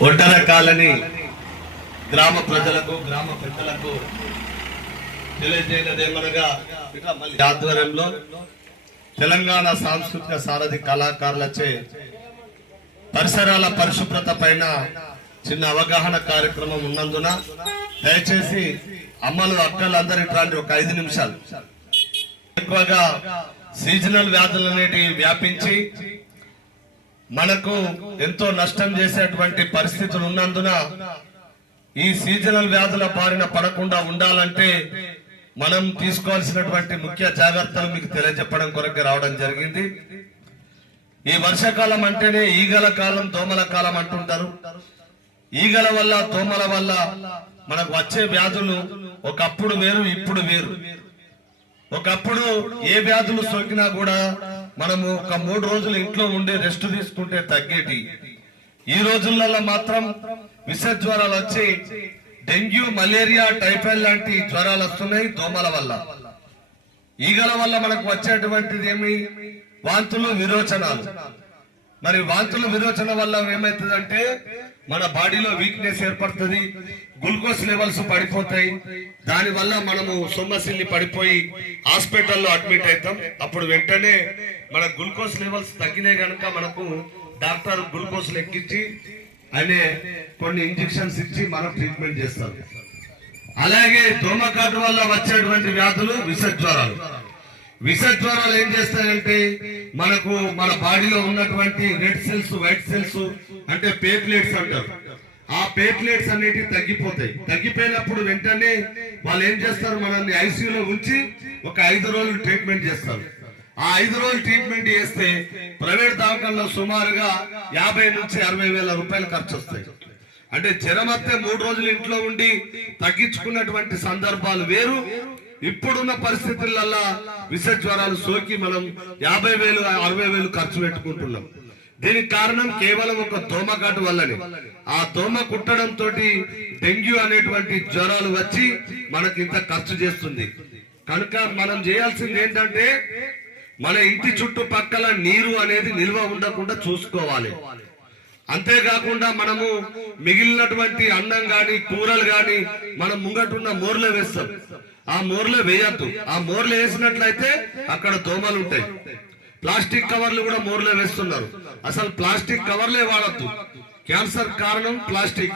ఒంటర కాలని గ్రామ ప్రజలకు గ్రామ పెద్దలకు తెలియజేయలేదేమనగా ఆధ్వర్యంలో తెలంగాణ సాంస్కృతిక సారథి కళాకారులచే పరిసరాల పరిశుభ్రత పైన చిన్న అవగాహన కార్యక్రమం ఉన్నందున దయచేసి అమ్మలు అక్కలందరూ ఇట్లాంటి ఒక ఐదు నిమిషాలు. ఎక్కువగా సీజనల్ వ్యాధులు అనేటివి వ్యాపించి మనకు ఎంతో నష్టం చేసేటువంటి పరిస్థితులు ఉన్నందున ఈ సీజనల్ వ్యాధుల బారిన పడకుండా ఉండాలంటే మనం తీసుకోవాల్సినటువంటి ముఖ్య జాగ్రత్తలు మీకు తెలియజెప్పడం కొరకు రావడం జరిగింది. ఈ వర్షాకాలం అంటేనే ఈగల కాలం దోమల కాలం అంటుంటారు. ఈగల వల్ల దోమల వల్ల మనకు వచ్చే వ్యాధులు ఒకప్పుడు వేరు ఇప్పుడు వేరు. ఒకప్పుడు ఏ వ్యాధులు సోకినా కూడా మనము ఒక మూడు రోజులు ఇంట్లో ఉండి రెస్ట్ తీసుకుంటే తగ్గేటి. ఈ రోజులలో మాత్రం విష జ్వరాలు వచ్చి డెంగ్యూ మలేరియా టైఫాయిడ్ లాంటి జ్వరాలు వస్తున్నాయి దోమల వల్ల. ఈగల వల్ల మనకు వచ్చేటువంటిది ఏమి? వాంతులు విరోచనాలు. మరి వాంతుల విరోచన వల్ల ఏమవుతుందంటే మన బాడీలో వీక్నెస్ ఏర్పడుతుంది గ్లూకోజ్ లెవెల్స్ పడిపోతాయి. దానివల్ల మనము సొమ్మసిల్లి పడిపోయి హాస్పిటల్లో అడ్మిట్ అవుతాం. అప్పుడు వెంటనే మన గ్లూకోజ్ లెవెల్స్ తగ్గినాయి కనుక మనకు డాక్టర్ గ్లూకోజ్ లెక్కించి అనే కొన్ని ఇంజెక్షన్స్ ఇచ్చి మనం ట్రీట్మెంట్ చేస్తాం అలాగే దోమకాటు వల్ల వచ్చేటువంటి వ్యాధులు విష జ్వరాలు విష జ్వరాలు ఏం చేస్తాయంటే మనకు మన బాడీలో ఉన్నటువంటి రెడ్ సెల్స్ వైట్ సెల్స్ అంటే పేప్లెట్స్ అంటారు. ఆ పేప్లెట్స్ అనేటివి తగ్గిపోతాయి. తగ్గిపోయినప్పుడు వెంటనే వాళ్ళు ఏం చేస్తారు? మనల్ని ఐసీయూలో ఉంచి ఒక ఐదు రోజులు ట్రీట్మెంట్ చేస్తారు. ఆ ఐదు రోజులు ట్రీట్మెంట్ చేస్తే ప్రైవేట్ దవాఖానలో సుమారుగా యాభై నుంచి అరవై వేల రూపాయలు ఖర్చు వస్తాయి. అంటే జ్వరం వస్తే మూడు రోజులు ఇంట్లో ఉండి తగ్గించుకున్నటువంటి సందర్భాలు వేరు ఇప్పుడున్న పరిస్థితులలో విష జ్వరాలు సోకి మనం యాభై వేలు అరవై వేలు ఖర్చు పెట్టుకుంటున్నాం. దీనికి కారణం కేవలం ఒక దోమకాటు వల్లనే. ఆ దోమ కుట్టడంతో డెంగ్యూ అనేటువంటి జ్వరాలు వచ్చి మనకి ఇంత ఖర్చు చేస్తుంది. కనుక మనం చేయాల్సింది ఏంటంటే మన ఇంటి చుట్టుపక్కల నీరు అనేది నిల్వ ఉండకుండా చూసుకోవాలి. అంతేకాకుండా మనము మిగిలినటువంటి అన్నం గాని కూరలు గాని మనం ముంగటున్న మోర్లో వేస్తాం. ఆ మోర్లో వేయద్దు. ఆ మోర్లు వేసినట్లయితే అక్కడ దోమలు ఉంటాయి. ప్లాస్టిక్ కవర్లు కూడా మోర్లో వేస్తున్నారు. అసలు ప్లాస్టిక్ కవర్లే వాడద్దు. క్యాన్సర్ కారణం ప్లాస్టిక్.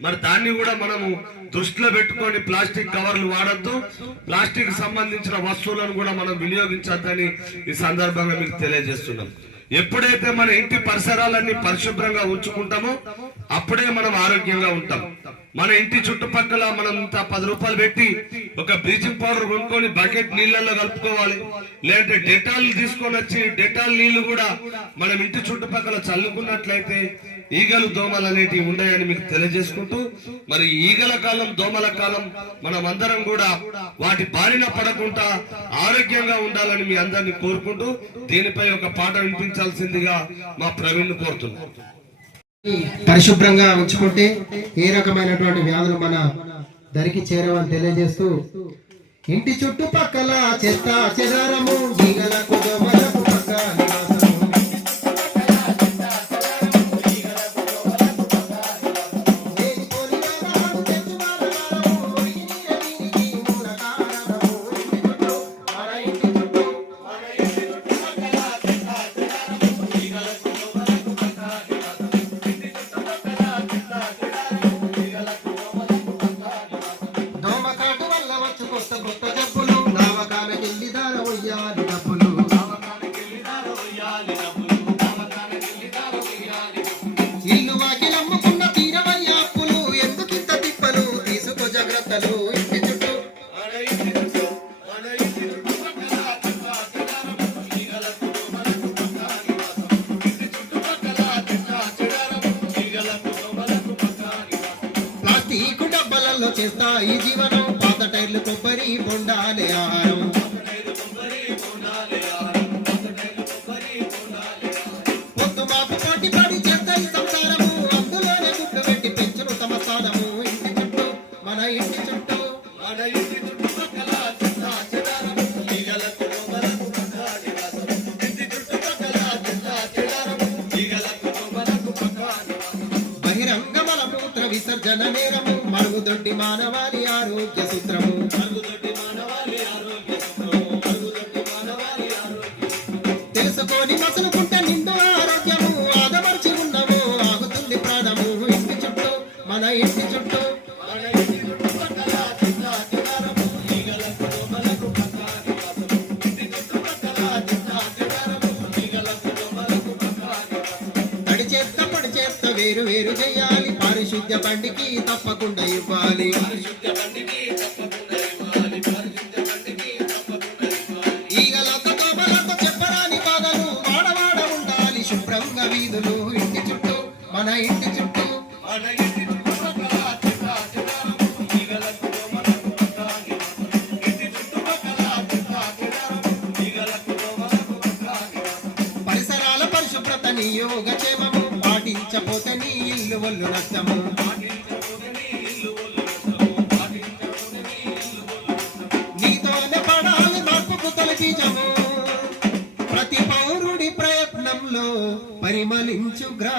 మరి దాన్ని కూడా మనము దృష్టిలో పెట్టుకొని ప్లాస్టిక్ కవర్లు వాడద్దు. ప్లాస్టిక్ సంబంధించిన వస్తువులను కూడా మనం వినియోగించద్దని ఈ సందర్భంగా మీకు తెలియజేస్తున్నాం. ఎప్పుడైతే మన ఇంటి పరిసరాలన్నీ పరిశుభ్రంగా ఉంచుకుంటామో అప్పుడే మనం ఆరోగ్యంగా ఉంటాం. మన ఇంటి చుట్టుపక్కల మనం పది రూపాయలు పెట్టి ఒక బ్లీచింగ్ పౌడర్ కొనుక్కొని బకెట్ నీళ్ళల్లో కలుపుకోవాలి. లేదంటే డెటాల్ తీసుకొని వచ్చి డెటాల్ నీళ్ళు కూడా మనం ఇంటి చుట్టుపక్కల చల్లుకున్నట్లయితే ఈగలు దోమలు అనేటివి ఉన్నాయని మీకు తెలియజేసుకుంటూ మరి ఈగల కాలం దోమల కాలం మనం అందరం కూడా వాటి బారిన పడకుండా ఆరోగ్యంగా ఉండాలని మీ అందరిని కోరుకుంటూ దీనిపై ఒక పాట వినిపించాల్సిందిగా మా ప్రవీణ్ కోరుతున్నాం. పరిశుభ్రంగా ఉంచుకుంటే ఏ రకమైనటువంటి వ్యాధులు మన దరికి చేరవని తెలియజేస్తూ ఇంటి చుట్టుపక్కల చెత్త చెదారము ఈగలకు దోమలకు పక్క నివాసం తీసుకో జాగ్రత్తలు ఇంటి చుట్టూ. ప్లాస్టిక్ డబ్బలలో చేస్తా ఈ జీవనం పాత టైర్లు కొబ్బరి బొండాలే ఆహారం. పొద్దు విసర్జన నేరము మరుగుదొడ్డి మానవాళి ఆరోగ్య సూత్రము. తెలుసుకొని మసలుకుంటే నిండు ఆరోగ్యము ఆదమర్చి ఉన్నము ఆగుతుంది ప్రాణము. ఇంటి చుట్టూ మన ఇంటి చుట్టూ. మన ఇంటి చుట్టుపక్కల చిన్న వేరు వేరు చేయాలి. పారిశుద్ధ్య బండికి తప్పకుండా ఇవ్వాలి. ఈగలతో దోమలతో చెప్పరాని బాధలు వాడవాడ ఉండాలి. శుభ్రంగా వీధులు ఇంటి చుట్టూ మన ఇంటి చుట్టూ. మన ఇంటి పాటించపోతే నీ ఇల్లు ఒళ్ళు నష్టము నీతోనే పడాలి మార్పుకు తొలగించము ప్రతి పౌరుడి ప్రయత్నంలో పరిమళించు గ్రా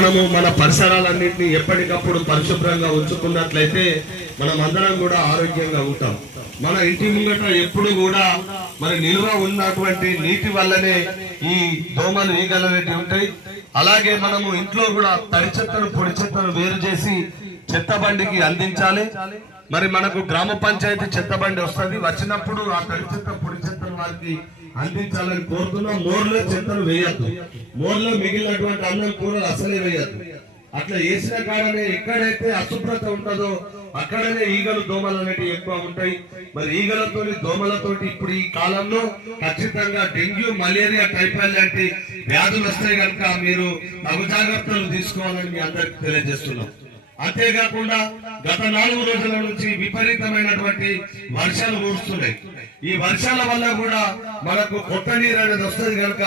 మనము మన పరిసరాలన్నింటినీ ఎప్పటికప్పుడు పరిశుభ్రంగా ఉంచుకున్నట్లయితే మనం అందరం కూడా ఆరోగ్యంగా ఉంటాం. మన ఇంటి ముంగట ఎప్పుడు కూడా మరి నిల్వ ఉన్నటువంటి నీటి వల్లనే ఈ దోమలు ఈగలు అనేటివి ఉంటాయి. అలాగే మనము ఇంట్లో కూడా తడి చెత్తను పొడి చెత్తను వేరు చేసి చెత్త బండికి అందించాలి. మరి మనకు గ్రామ పంచాయతీ చెత్త బండి వస్తుంది. వచ్చినప్పుడు ఆ తడి చెత్త పొడి చెత్తను వారికి అందించాలని కోరుతున్నాం మోర్లో చింతలు వేయద్దు. మోర్లో మిగిలినటువంటి అన్నం కూరలు అసలే వేయద్దు. అట్లా వేసిన కాడనే ఎక్కడైతే అశుభ్రత ఉంటుందో అక్కడనే ఈగలు దోమలు అనేటివి ఎక్కువ ఉంటాయి. మరి ఈగలతోని దోమలతోటి ఇప్పుడు ఈ కాలంలో ఖచ్చితంగా డెంగ్యూ మలేరియా టైఫాయిడ్ లాంటి వ్యాధులు వస్తాయి కనుక మీరు తగు జాగ్రత్తలు తీసుకోవాలని మీ అందరికి తెలియజేస్తున్నాం. అంతేకాకుండా గత నాలుగు రోజుల నుంచి విపరీతమైనటువంటి వర్షాలు కురుస్తున్నాయి. ఈ వర్షాల వల్ల కూడా మనకు కొత్త నీరు అనేది వస్తుంది కనుక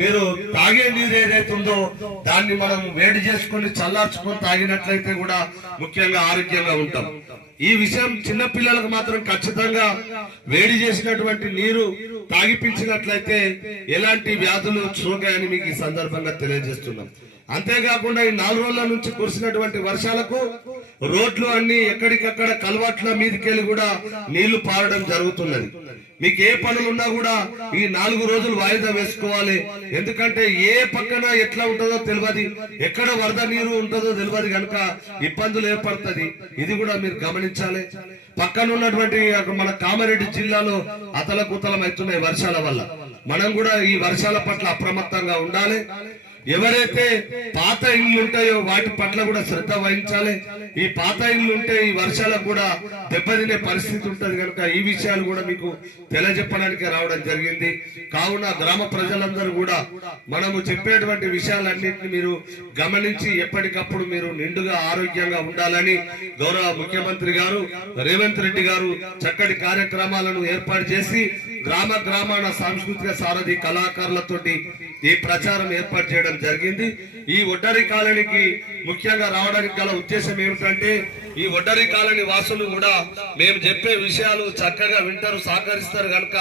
మీరు తాగే నీరు ఏదైతే ఉందో దాన్ని మనం వేడి చేసుకొని చల్లార్చుకొని తాగినట్లయితే కూడా ముఖ్యంగా ఆరోగ్యంగా ఉంటాం. ఈ విషయం చిన్నపిల్లలకు మాత్రం ఖచ్చితంగా వేడి చేసినటువంటి నీరు తాగిపించినట్లయితే ఎలాంటి వ్యాధులు సోకాయని మీకు ఈ సందర్భంగా తెలియజేస్తున్నాం. అంతేకాకుండా ఈ నాలుగు రోజుల నుంచి కురిసినటువంటి వర్షాలకు రోడ్లు అన్ని ఎక్కడికక్కడ కలవాట్ల మీదకెళ్ళి కూడా నీళ్ళు పారడం జరుగుతున్నది. మీకు ఏ పనులు ఉన్నా కూడా ఈ నాలుగు రోజులు వాయిదా వేసుకోవాలి. ఎందుకంటే ఏ పక్కన ఎట్లా ఉంటుందో తెలియదు. ఎక్కడ వరద నీరు ఉంటుందో తెలియదు కనుక ఇబ్బందులు ఏర్పడుతుంది. ఇది కూడా మీరు గమనించాలి. పక్కన ఉన్నటువంటి అక్కడ మన కామారెడ్డి జిల్లాలో అతలకుతలం అవుతున్నాయి వర్షాల వల్ల. మనం కూడా ఈ వర్షాల పట్ల అప్రమత్తంగా ఉండాలి. ఎవరైతే పాత ఇళ్ళు ఉంటాయో వాటి పట్ల కూడా శ్రద్ధ వహించాలి. ఈ పాత ఇళ్ళు ఉంటే ఈ వర్షాలకు కూడా దెబ్బతినే పరిస్థితి ఉంటుంది కనుక ఈ విషయాలు కూడా మీకు తెలియజెప్పడానికి రావడం జరిగింది. కావున గ్రామ ప్రజలందరూ కూడా మనము చెప్పేటువంటి విషయాలన్నింటినీ మీరు గమనించి ఎప్పటికప్పుడు మీరు నిండుగా ఆరోగ్యంగా ఉండాలని గౌరవ ముఖ్యమంత్రి గారు రేవంత్ రెడ్డి గారు చక్కటి కార్యక్రమాలను ఏర్పాటు చేసి గ్రామ గ్రామాన సాంస్కృతిక సారథి కళాకారులతోటి ఈ ప్రచారం ఏర్పాటు చేయడం జరిగింది. ఈ ఒడ్డరి కాలనీకి ముఖ్యంగా రావడానికి గల ఉద్దేశం ఏమిటంటే ఈ ఒడ్డరి కాలనీ వాసులు కూడా మేము చెప్పే విషయాలు చక్కగా వింటారు సహకరిస్తారు కనుక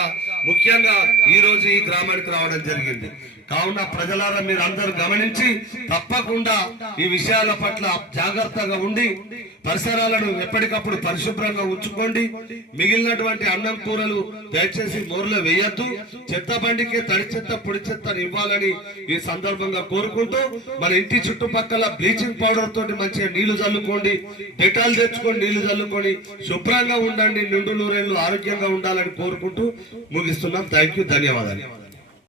ముఖ్యంగా ఈ రోజు ఈ గ్రామానికి రావడం జరిగింది. కావున ప్రజలారా మీరు అందరూ గమనించి తప్పకుండా ఈ విషయాల పట్ల జాగ్రత్తగా ఉండి పరిసరాలను ఎప్పటికప్పుడు పరిశుభ్రంగా ఉంచుకోండి. మిగిలినటువంటి అన్నం కూరలు దయచేసి మోర్లో వేయద్దు. చెత్త బండికి తడి చెత్త పొడి చెత్త ఇవ్వాలని ఈ సందర్భంగా కోరుకుంటూ మన ఇంటి చుట్టుపక్కల బ్లీచింగ్ పౌడర్ తోటి మంచిగా నీళ్ళు చల్లుకోండి. డెటాల్ తెచ్చుకొని నీళ్ళు చల్లుకొని శుభ్రంగా ఉండండి. నిండు నూరేళ్ళు ఆరోగ్యంగా ఉండాలని కోరుకుంటూ ముగిస్తున్నాం. థ్యాంక్ యూ ధన్యవాదాలు.